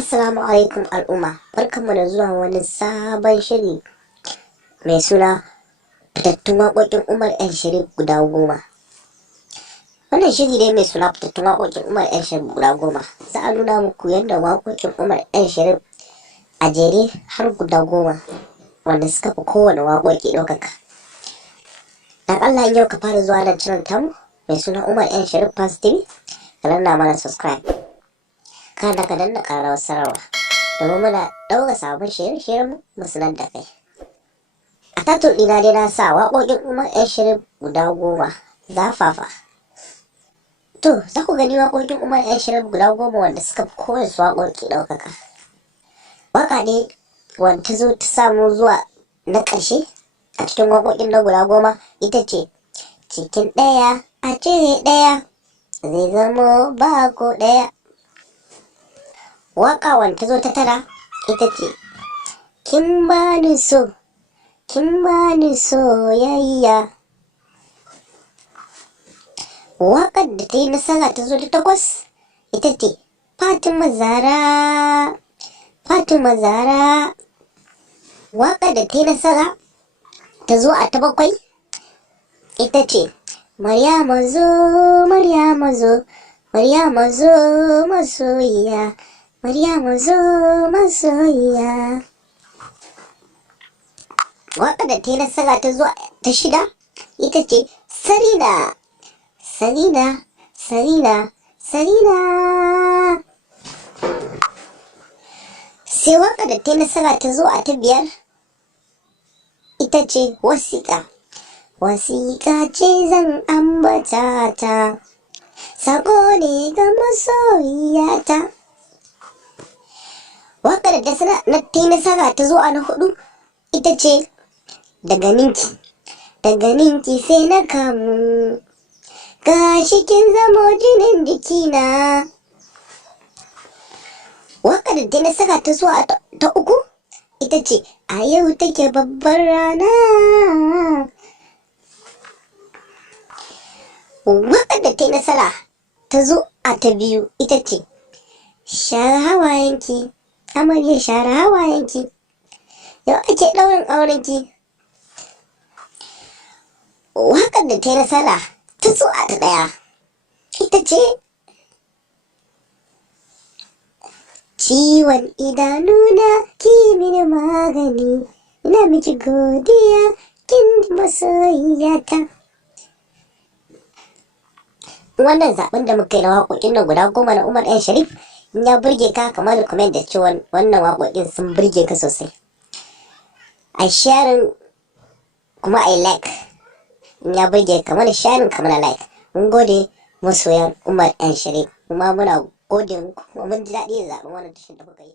Assalamu alaikum al'umma, barkanmu da zuwa wani sabon shiri mai suna fitattun waƙoƙin Umar M Sharif guda 10. Wannan shiri ne mai suna fitattun waƙoƙin Umar M Sharif guda 10. Za a nuna muku yadda waƙoƙin Umar M Sharif a jere har guda 10 wanda suka fi kowane waƙoƙi ɗaukaka. Dan Allah in yau ka fara zuwa nan channel tamu mai suna Umar M Sharif Fans TV, ka danna mana subscribe. Kada ka danna ƙararrawar sanarwa domin muna ɗaura sabon shirye-shiryen mu sanar da kai. A tatul ɗina dai na sa waƙoƙin Umar M Sharif guda 10 zafafa. To za ku gani waƙoƙin Umar M Sharif guda 10 wanda suka fi kowace waƙoƙi ɗaukaka. Waƙa ne wanda ta zo ta samu zuwa na ƙarshe a cikin waƙoƙin na guda 10 ita ce cikin ɗaya a cire ɗaya zai zamo ba ko ɗaya. Waƙa wanda ta zo ta tara ita ce kin bani soyayya. Waƙar da ta yi nasara ta zo ta 8 ita ce Fatima Zara. Waƙar da ta yi nasara ta zo a ta 7 ita ce Maryama zo masoyiya. Maryama zo masoyiya. Waƙar da ta yi nasara ta zo ta 6 ita ce Sarina. Sai waƙar da ta yi nasara ta zo a ta 5 ita ce Wasiƙa. Wasiƙa ce zan ambata ta, saƙo ne ga masoyiyata. Waƙar da ta yi nasara ta zo a na 4 ita ce daga ninki sai na kamu, gashi kin zamo jinin jikina. Waƙar da ta yi nasara ta zo a ta 3 ita ce a yau take babbar rana. Waƙar da ta yi nasara ta zo a ta 2 ita ce share hawayenki, amarya share hawayenki, yau ake ɗaurin aurenki. Waƙar da ta yi nasara ta zo a ta 1 ita ce ciwon idanuna ki mini magani, ina miki godiya kin masoyiyata. Wannan zaɓen da muka yi na waƙoƙin nan guda 10 na Umar M Sharif in ya burge ka, kamar da comment da cewa wannan waƙoƙin sun burge ka sosai. A sharing kuma a like in ya burge ka, mana sharing kamar like. Mun gode masoyan Umar M Sharif, kuma muna gode muku kuma mun ji daɗi da zaɓen wannan tashar da kuka yi.